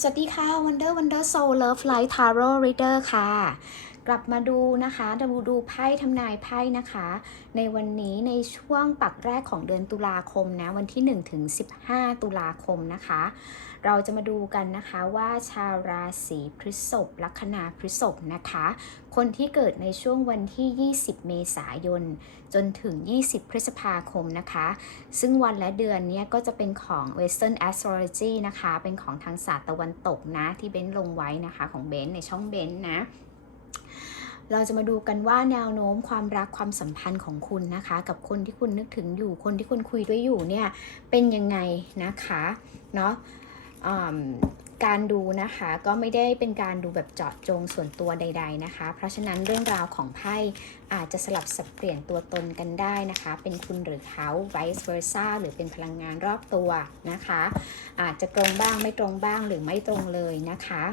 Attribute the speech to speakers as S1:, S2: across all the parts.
S1: สวัสดีค่ะ Wonder Wonder Soul Love Light Tarot Reader ค่ะ กลับมาดูนะคะดูดูไพ่ทำนายไพ่นะคะ ในวันนี้ในช่วงปักแรกของเดือนตุลาคมนะ วันที่ 1 ถึง 15 ตุลาคมนะคะ เราจะมาดูกันนะคะว่าชาวราศีพฤษภลัคนาพฤษภนะคะ คนที่เกิดในช่วงวันที่ 20 เมษายน จนถึง 20 พฤษภาคมนะคะ ซึ่งวันและเดือนนี้ก็จะเป็นของ Western Astrology นะคะ เป็นของทางศาสตร์ตะวันตกนะที่เบนลงไว้นะคะของเบนในช่องเบนนะเราจะมาดูกันว่าแนวโน้มความรักความสัมพันธ์ของคุณนะคะ กับคนที่คุณนึกถึงอยู่คนที่คุณคุยด้วยอยู่เนี่ยเป็นยังไงนะคะเนาะ การดูนะคะก็ไม่ได้เป็นการดูแบบเจาะจงส่วนตัวใด ๆนะคะ เพราะฉะนั้นเรื่องราวของไพ่อาจจะสลับสับเปลี่ยนตัวตนกันได้นะคะ เป็นคุณหรือเขา vice versa หรือเป็นพลังงานรอบตัวนะคะ อาจจะตรงบ้างไม่ตรงบ้างหรือไม่ตรงเลยนะคะ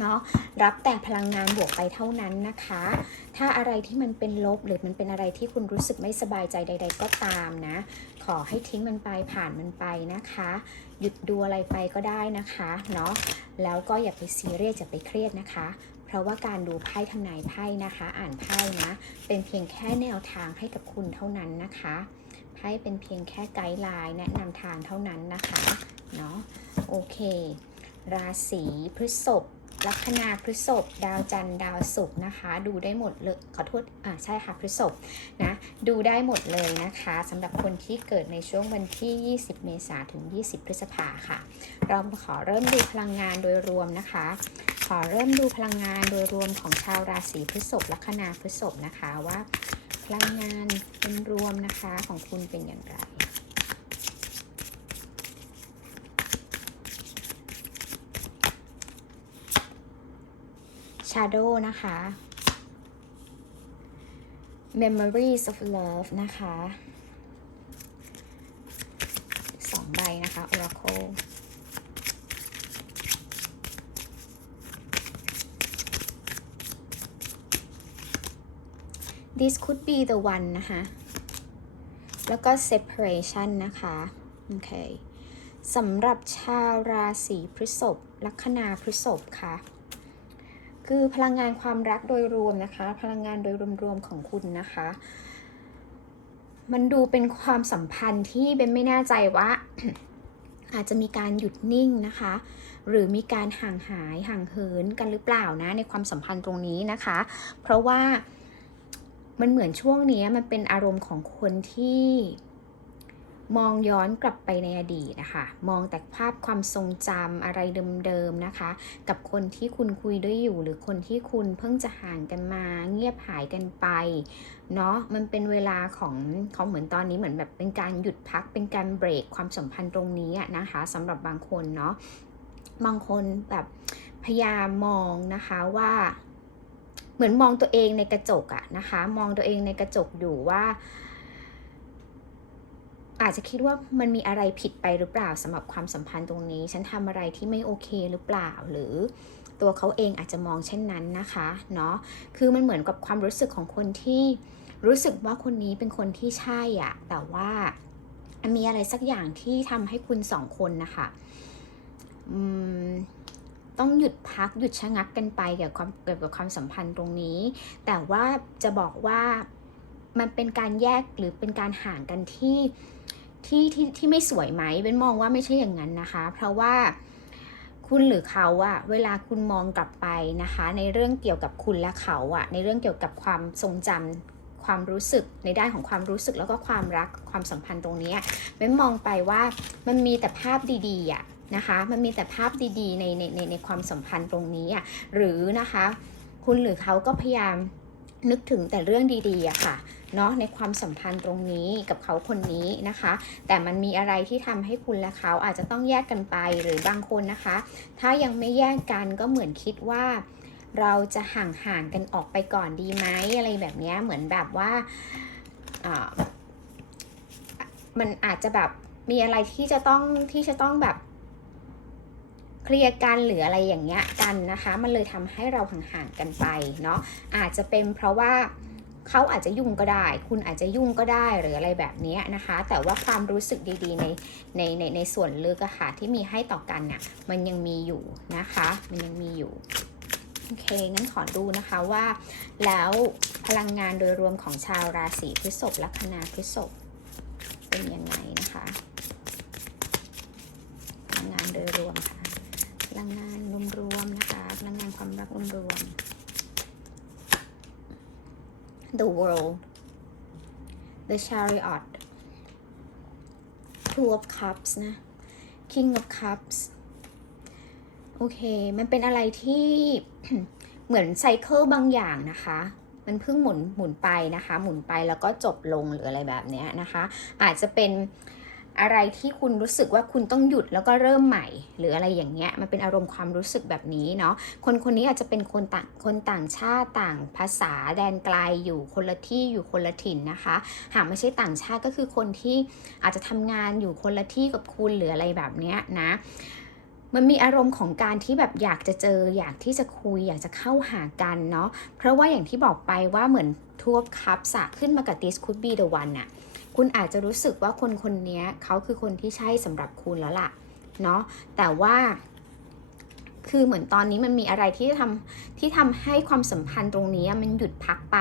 S1: เนาะรับแต่พลังงานบวกไปเท่านั้นนะคะ ถ้าอะไรที่มันเป็นลบหรือมันเป็นอะไรที่คุณรู้สึกไม่สบายใจใด ๆ ก็ตามนะ ขอให้ทิ้งมันไปผ่านมันไปนะคะ หยุดดูอะไรไปก็ได้นะคะเนาะแล้วก็อย่าไปซีเรียสอย่าไปเครียดนะคะ เพราะว่าการดูไพ่ทำนายไพ่นะคะ อ่านไพ่นะ เป็นเพียงแค่แนวทางให้กับคุณเท่านั้นนะคะไพ่เป็นเพียงแค่ไกด์ไลน์แนะนำทางเท่านั้นนะคะเนาะโอเค ราศีพฤษภ ลัคนาพฤษภดาวจันทร์ดาวศุกร์นะคะ ดูได้หมดเลยขอโทษอ่าใช่ค่ะพฤษภนะดูได้หมดเลยนะคะสำหรับคนที่เกิดในช่วงวันที่ 20 เมษายนถึง 20 พฤษภาค่ะ เราขอเริ่มดูพลังงานโดยรวมนะคะ ขอเริ่มดูพลังงานโดยรวมของชาวราศีพฤษภลัคนาพฤษภนะคะว่าพลังงานเป็นรวมนะคะของคุณเป็นอย่างไร Shadow นะคะ Memories of Love นะคะสองใบนะคะ Oracle This could be the one นะคะ แล้วก็ separation นะคะ โอเค สำหรับชาวราศีพฤษภลัคนาพฤษภค่ะ คือพลังงานความรักโดยรวมนะคะ พลังงานโดยรวมๆของคุณนะคะ มันดูเป็นความสัมพันธ์ที่เป็นไม่แน่ใจว่า อาจจะมีการหยุดนิ่งนะคะ หรือมีการห่างหายห่างเหินกันหรือเปล่านะในความสัมพันธ์ตรงนี้นะคะ เพราะว่ามันเหมือนช่วงนี้มันเป็นอารมณ์ของคนที่ มองย้อนกลับไปในอดีตนะคะ มองแต่ภาพความทรงจำอะไรเดิมๆนะคะ กับคนที่คุณคุยด้วยอยู่ หรือคนที่คุณเพิ่งจะห่างกันมา เงียบหายกันไปเนาะมันเป็นเวลาของของเหมือนตอนนี้เหมือนแบบเป็นการหยุดพักเป็นการเบรกความสัมพันธ์ตรงนี้นะคะสำหรับบางคนเนาะบางคนแบบพยายามมองนะคะว่าเหมือนมองตัวเองในกระจกอะนะคะ มองตัวเองในกระจกอยู่ว่า อาจจะคิดว่ามันมีอะไรผิดไปหรือเปล่าสำหรับความสัมพันธ์ตรงนี้ ฉันทำอะไรที่ไม่โอเคหรือเปล่าหรือตัวเขาเองอาจจะมองเช่นนั้นนะคะเนาะคือมันเหมือนกับความรู้สึกของคนที่รู้สึกว่าคนนี้เป็นคนที่ใช่อะแต่ว่ามีอะไรสักอย่างที่ทำให้คุณสองคนนะคะต้องหยุดพักหยุดชะงักกันไปเกี่ยวกับความเกี่ยวกับความสัมพันธ์ตรงนี้ แต่ว่าจะบอกว่ามันเป็นการแยกหรือเป็นการห่างกันที่ ที่ที่ที่ไม่สวยไหมเบนมองว่าไม่ใช่อย่างนั้นนะคะ เพราะว่าคุณหรือเขาอะเวลาคุณมองกลับไปนะคะ ในเรื่องเกี่ยวกับคุณและเขาอะในเรื่องเกี่ยวกับความทรงจำความรู้สึกในด้านของความรู้สึกแล้วก็ความรักความสัมพันธ์ตรงนี้เบนมองไปว่ามันมีแต่ภาพดีๆอะนะคะ มันมีแต่ภาพดีๆในในในในความสัมพันธ์ตรงนี้อะหรือนะคะ คุณหรือเขาก็พยายาม นึกถึงแต่เรื่องดีๆอะค่ะเนาะในความสัมพันธ์ตรงนี้กับเขาคนนี้นะคะ แต่มันมีอะไรที่ทำให้คุณและเขาอาจจะต้องแยกกันไปหรือบางคนนะคะ ถ้ายังไม่แยกกันก็เหมือนคิดว่า เราจะห่างห่างๆกันออกไปก่อนดีไหมอะไรแบบเนี้ยเหมือนแบบว่าอ่ามันอาจจะแบบมีอะไรที่จะต้องที่จะต้องแบบ เคลียร์กันหรืออะไรอย่างเงี้ยกันนะคะ มันเลยทำให้เราห่างๆกันไปเนาะอาจจะเป็นเพราะว่าเขาอาจจะยุ่งก็ได้ คุณอาจจะยุ่งก็ได้หรืออะไรแบบนี้นะคะ แต่ว่าความรู้สึกดีๆในในในในส่วนลึกอะค่ะที่มีให้ต่อกันน่ะมันยังมีอยู่นะคะ มันยังมีอยู่โอเคงั้นขอดูนะคะว่า แล้วพลังงานโดยรวมของชาวราศีพฤษภลัคนาพฤษภเป็นยังไงนะคะพลังงานโดยรวมค่ะ พลังงานรวมๆนะคะ พลังงาน ความรักรวมๆ The World The Chariot Two of Cups นะ King of Cups โอเค มันเป็นอะไรที่เหมือนไซเคิลบางอย่างนะคะ มันเพิ่งหมุนหมุนไปนะคะ หมุนไปแล้วก็จบลงหรืออะไรแบบเนี้ยนะคะ อาจจะเป็น อะไรที่คุณรู้สึกว่าคุณต้องหยุดแล้วก็เริ่มใหม่ หรืออะไรอย่างเงี้ยมันเป็นอารมณ์ความรู้สึกแบบนี้เนาะคนคนนี้อาจจะเป็นคนต่างคนต่างชาติต่างภาษาแดนไกลอยู่คนละที่อยู่คนละถิ่นนะคะ หากไม่ใช่ต่างชาติก็คือคนที่อาจจะทำงานอยู่คนละที่กับคุณหรืออะไรแบบเนี้ยนะมันมีอารมณ์ของการที่แบบอยากจะเจอ อยากที่จะคุย อยากจะเข้าหากันเนาะเพราะว่าอย่างที่บอกไปว่าเหมือนทัวร์คัพสะขึ้นมากับ this could be the one น่ะ คุณอาจจะรู้สึกว่าคนคนนี้เขาคือคนที่ใช่สำหรับคุณแล้วล่ะเนาะแต่ว่าคือเหมือนตอนนี้มันมีอะไรที่ทำที่ทำให้ความสัมพันธ์ตรงนี้มันหยุดพักไป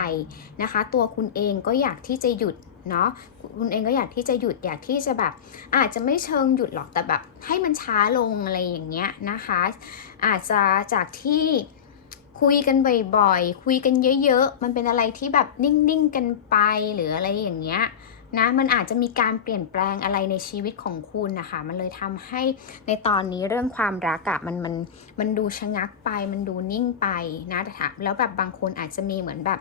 S1: นะคะ ตัวคุณเองก็อยากที่จะหยุดเนาะคุณเองก็อยากที่จะหยุดอยากที่จะแบบ อาจจะไม่เชิงหยุดหรอกแต่แบบ ให้มันช้าลงอะไรอย่างเงี้ยนะคะ อาจจะจากที่คุยกันบ่อยๆคุยกันเยอะ ๆ มันเป็นอะไรที่แบบนิ่งๆกันไปหรืออะไรอย่างเงี้ย นะมันอาจจะมีการเปลี่ยนแปลงอะไรในชีวิตของคุณนะคะ มันเลยทำให้ในตอนนี้เรื่องความรักอะมันมันมันดูชะงักไป มันดูนิ่งไปนะแต่ถามแล้วแบบบางคนอาจจะมีเหมือนแบบ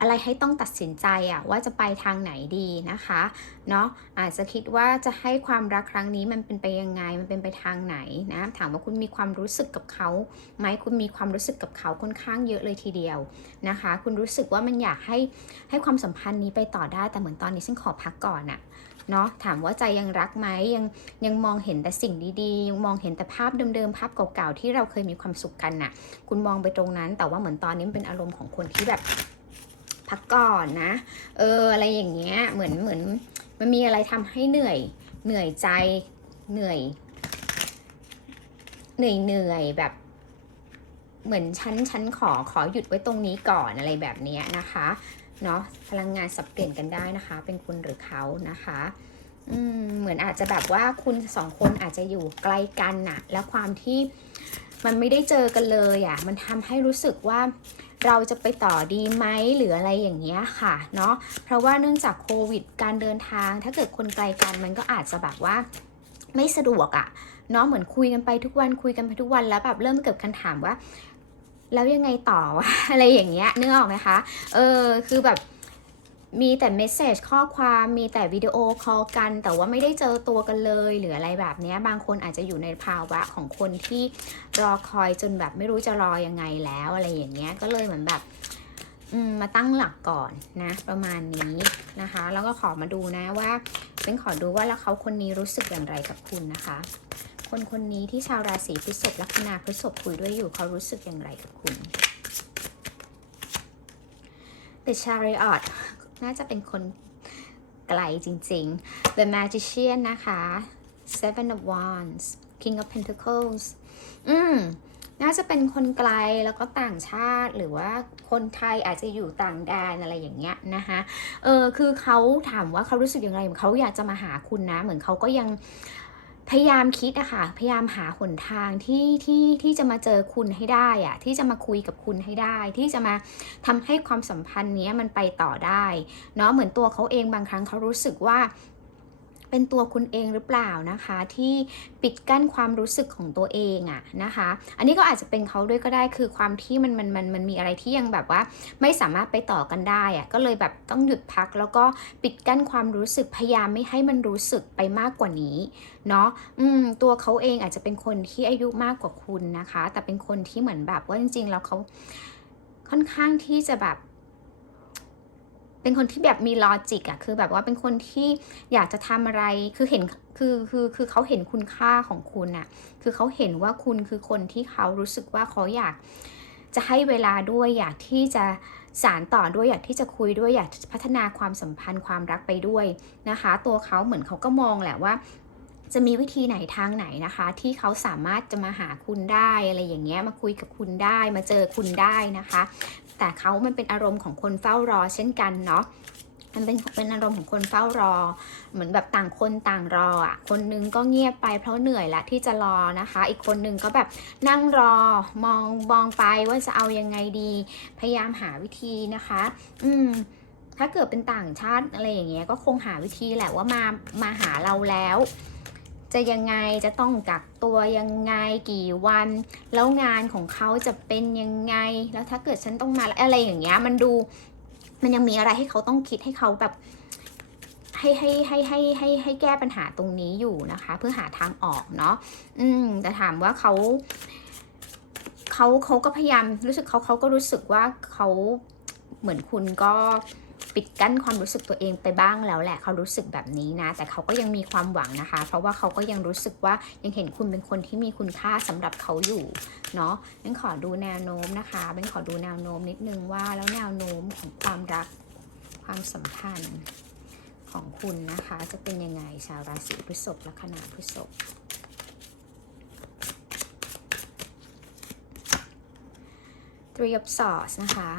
S1: อะไรให้ต้องตัดสินใจอะว่าจะไปทางไหนดีนะคะเนาะอาจจะคิดว่าจะให้ความรักครั้งนี้มันเป็นไปยังไงมันเป็นไปทางไหนนะถามว่าคุณมีความรู้สึกกับเขาไหมคุณมีความรู้สึกกับเขาค่อนข้างเยอะเลยทีเดียวนะคะ คุณรู้สึกว่ามันอยากให้ให้ความสัมพันธ์นี้ไปต่อได้แต่เหมือนตอนนี้ฉันขอพักก่อนอะเนาะถามว่าใจยังรักไหมยังยังมองเห็นแต่สิ่งดีๆยังมองเห็นแต่ภาพเดิมๆภาพเก่าๆที่เราเคยมีความสุขกันน่ะ คุณมองไปตรงนั้น แต่ว่าเหมือนตอนนี้มันเป็นอารมณ์ของคนที่แบบ พักก่อนนะ เอออะไรอย่างเงี้ย เหมือนเหมือนมันมีอะไรทำให้เหนื่อย เหนื่อยใจ เหนื่อย เหนื่อยเหนื่อยแบบ เหมือนฉันฉันขอขอหยุดไว้ตรงนี้ก่อนอะไรแบบเนี้ยนะคะ เนาะพลังงานสับเปลี่ยนกันได้นะคะ เป็นคุณหรือเขานะคะอืมเหมือนอาจจะแบบว่าคุณสองคนอาจจะอยู่ไกลกันน่ะ แล้วความที่มันไม่ได้เจอกันเลยอะ มันทำให้รู้สึกว่า เราจะไปต่อดีไหมหรืออะไรอย่างเงี้ยค่ะเนาะเพราะว่าเนื่องจากโควิด การเดินทาง ถ้าเกิดคนไกลกันมันก็อาจจะแบบว่าไม่สะดวกอะ่ะเนาะเหมือนคุยกันไปทุกวันคุยกันไปทุกวันแล้วแบบเริ่มเกิดคำถามว่า แล้วยังไงต่อวะอะไรอย่างเงี้ยนึกออกไหมคะเออคือแบบ มีแต่เมสเซจข้อความมีแต่วิดีโอคอลกัน แต่ว่าไม่ได้เจอตัวกันเลย หรืออะไรแบบนี้บางคนอาจจะอยู่ในภาวะของคนที่รอคอยจนแบบไม่รู้จะรอยังไงแล้วอะไรอย่างเงี้ยก็เลยเหมือนแบบมมาตั้งหลักก่อนนะ ประมาณนี้นะคะ แล้วก็ขอมาดูนะว่าเป็นขอดูว่าแล้วเขาคนนี้รู้สึกอย่างไรกับคุณนะคะ คนคนนี้ที่ชาวราศีพฤษภลัคนาพฤษภคุยด้วยอยู่เขารู้สึกอย่างไรกับคุณ The Chariot น่าจะเป็นคนไกลจริงๆ The Magician นะคะ Seven of Wands King of Pentacles อืมน่าจะเป็นคนไกลแล้วก็ต่างชาติหรือว่าคนไทยอาจจะอยู่ต่างแดนอะไรอย่างเงี้ยนะคะเออคือเขาถามว่าเขารู้สึกยังไงเขาอยากจะมาหาคุณนะ เหมือนเขาก็ยัง พยายามคิดอะค่ะ พยายามหาหนทางที่ที่ที่จะมาเจอคุณให้ได้อะที่จะมาคุยกับคุณให้ได้ ที่จะมาทำให้ความสัมพันธ์เนี้ยมันไปต่อได้เนาะเหมือนตัวเขาเองบางครั้งเขารู้สึกว่า เป็นตัวคุณเองหรือเปล่านะคะ ที่ปิดกั้นความรู้สึกของตัวเองอะนะคะ อันนี้ก็อาจจะเป็นเขาด้วยก็ได้คือความที่มันมันมันมันมีอะไรที่ยังแบบว่าไม่สามารถไปต่อกันได้อะก็เลยแบบต้องหยุดพักแล้วก็ปิดกั้นความรู้สึกพยายามไม่ให้มันรู้สึกไปมากกว่านี้เนาะอืมตัวเขาเองอาจจะเป็นคนที่อายุมากกว่าคุณนะคะ แต่เป็นคนที่เหมือนแบบว่าจริงๆแล้วเขาค่อนข้างที่จะแบบ เป็นคนที่แบบมีลอจิกอะคือแบบว่าเป็นคนที่อยากจะทำอะไรคือเห็นคือคือคือเขาเห็นคุณค่าของคุณอะคือเขาเห็นว่าคุณคือคนที่เขารู้สึกว่าเขาอยากจะให้เวลาด้วยอยากที่จะสารต่อด้วยอยากที่จะคุยด้วยอยากพัฒนาความสัมพันธ์ความรักไปด้วยนะคะ ตัวเขาเหมือนเขาก็มองแหละว่า จะมีวิธีไหนทางไหนนะคะ ที่เขาสามารถจะมาหาคุณได้อะไรอย่างเงี้ยมาคุยกับคุณได้มาเจอคุณได้นะคะ แต่เขามันเป็นอารมณ์ของคนเฝ้ารอเช่นกันเนาะมันเป็นเป็นอารมณ์ของคนเฝ้ารอ เหมือนแบบต่างคนต่างรออะ คนนึงก็เงียบไปเพราะเหนื่อยละที่จะรอนะคะ อีกคนนึงก็แบบนั่งรอมองมองไปว่าจะเอายังไงดี พยายามหาวิธีนะคะ อืมถ้าเกิดเป็นต่างชาติอะไรอย่างเงี้ยก็คงหาวิธีแหละว่ามามาหาเราแล้ว จะยังไงจะต้องกักตัวยังไงกี่วัน แล้วงานของเขาจะเป็นยังไง แล้วถ้าเกิดฉันต้องมาอะไรอย่างเงี้ยมันดูมันยังมีอะไรให้เขาต้องคิดให้เขาแบบให้ให้ให้ให้ให้ให้แก้ปัญหาตรงนี้อยู่นะคะ เพื่อหาทางออกเนาะอืมแต่ถามว่าเขาเขาเขาก็พยายามรู้สึกเขาเขาก็รู้สึกว่าเขาเหมือนคุณก็ ปิดกั้นความรู้สึกตัวเองไปบ้างแล้วแหละเขารู้สึกแบบนี้นะ แต่เขาก็ยังมีความหวังนะคะ เพราะว่าเขาก็ยังรู้สึกว่ายังเห็นคุณเป็นคนที่มีคุณค่าสำหรับเขาอยู่เนาะงั้นขอดูแนวโน้มนะคะเป็นขอดูแนวโน้มนิดนึงว่าแล้วแนวโน้มของความรักความสัมพันธ์ของคุณนะคะ จะเป็นยังไงชาวราศีพฤษภลัคนาพฤษภ Three of Swords นะคะ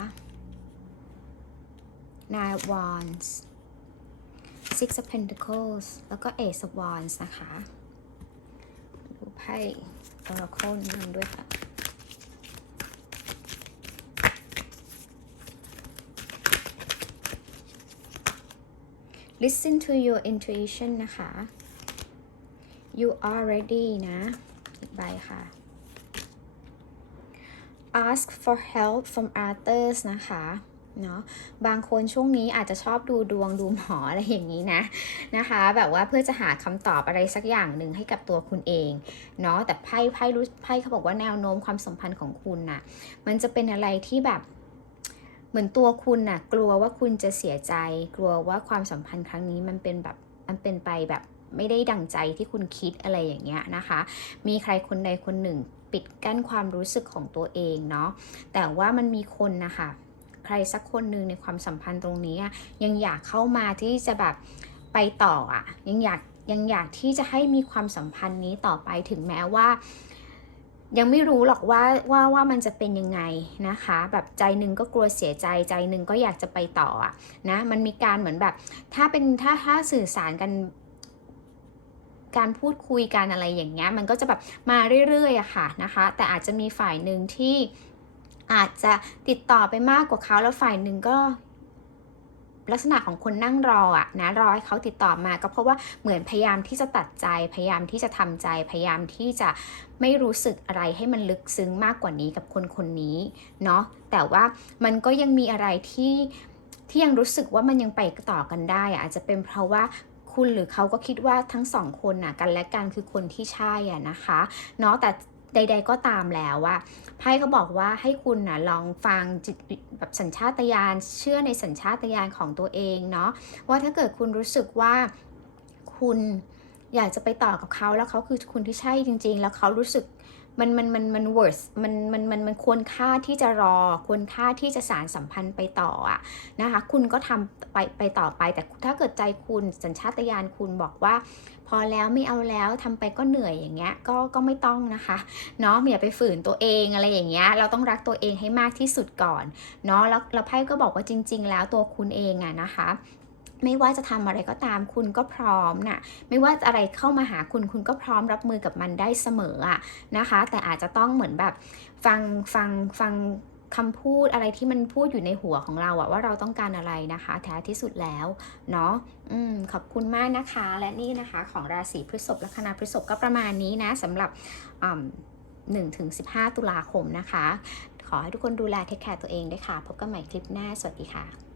S1: Nine of Wands Six of Pentacles แล้วก็ Ace of Wands นะคะ ดูไพ่ Oracle นิดนึงด้วยค่ะ Listen to your intuition นะคะ You are ready นะอีกใบค่ะ ask for help from others นะคะ เนาะบางคนช่วงนี้อาจจะชอบดูดวงดูหมออะไรอย่างนี้นะนะคะ แบบว่าเพื่อจะหาคำตอบอะไรสักอย่างหนึ่งให้กับตัวคุณเองเนาะแต่ไพ่ไพ่รู้ไพ่เขาบอกว่าแนวโน้มความสัมพันธ์ของคุณน่ะมันจะเป็นอะไรที่แบบเหมือนตัวคุณน่ะกลัวว่าคุณจะเสียใจ กลัวว่าความสัมพันธ์ครั้งนี้มันเป็นแบบมันเป็นไปแบบไม่ได้ดังใจที่คุณคิดอะไรอย่างเงี้ยนะคะ มีใครคนใดคนหนึ่งปิดกั้นความรู้สึกของตัวเองเนาะแต่ว่ามันมีคนนะคะ ใครสักคนหนึ่งในความสัมพันธ์ตรงนี้ ยังอยากเข้ามาที่จะแบบไปต่ออะ่ะยังอยากยังอยากที่จะให้มีความสัมพันธ์นี้ต่อไปถึงแม้ว่า ยังไม่รู้หรอกว่าว่าว่ามันจะเป็นยังไงนะคะ แบบใจหนึ่งก็กลัวเสียใจใจหนึ่งก็อยากจะไปต่อนะมันมีการเหมือนแบบ ถ้าเป็นถ้าถ้าสื่อสารกันการพูดคุยกันอะไรอย่างเงี้ยมันก็จะแบบมาเรื่อยๆอะค่ะนะคะ แต่อาจจะมีฝ่ายหนึ่งที่ อาจจะติดต่อไปมากกว่าเขาแล้วฝ่ายหนึ่งก็ ลักษณะของคนนั่งรออะนะรอให้เขาติดต่อมาก็เพราะว่าเหมือนพยายามที่จะตัดใจพยายามที่จะทำใจพยายามที่จะไม่รู้สึกอะไรให้มันลึกซึ้งมากกว่านี้กับคนคนนี้เนาะแต่ว่ามันก็ยังมีอะไรที่ที่ยังรู้สึกว่ามันยังไปต่อกันได้อะอาจจะเป็นเพราะว่าคุณหรือเขาก็คิดว่าทั้งสองคนน่ะกันและกันคือคนที่ใช่อะนะคะเนาะแต่ ใด ๆ ก็ตามแล้วว่าไพ่เขาบอกว่าให้คุณนะลองฟังจิตแบบสัญชาตญาณเชื่อในสัญชาตญาณของตัวเองเนาะว่าถ้าเกิดคุณรู้สึกว่าคุณอยากจะไปต่อกับเขาแล้วเขาคือคุณที่ใช่จริง ๆ แล้วเขารู้สึก มันมันมันมัน worth มันมันมันมันควรค่าที่จะรอ ควรค่าที่จะสารสัมพันธ์ไปต่ออะนะคะ คุณก็ทำไปไปต่อไป แต่ถ้าเกิดใจคุณสัญชาตญาณคุณบอกว่า พอแล้วไม่เอาแล้วทำไปก็เหนื่อยอย่างเงี้ยก็ก็ไม่ต้องนะคะเนาะอย่าไปฝืนตัวเองอะไรอย่างเงี้ยเราต้องรักตัวเองให้มากที่สุดก่อนเนาะแล้วแล้วไพ่ก็บอกว่าจริง ๆ แล้วตัวคุณเองอะนะคะ ไม่ว่าจะทำอะไรก็ตามคุณก็พร้อมนะ่ะไม่ว่าอะไรเข้ามาหาคุณคุณก็พร้อมรับมือกับมันได้เสมออะนะคะ แต่อาจจะต้องเหมือนแบบฟังฟังฟังคำพูดอะไรที่มันพูดอยู่ในหัวของเราอะว่าเราต้องการอะไรนะคะ แท้ที่สุดแล้วเนาะอืมขอบคุณมากนะคะ และนี่นะคะของราศีพฤษภลัคนาพฤษภก็ประมาณนี้นะสำหรับหนึ่งถึงสิบห้าตุลาคมนะคะ ขอให้ทุกคนดูแลเทคแคร์ตัวเองด้วยค่ะ พบกันใหม่คลิปหน้า สวัสดีค่ะ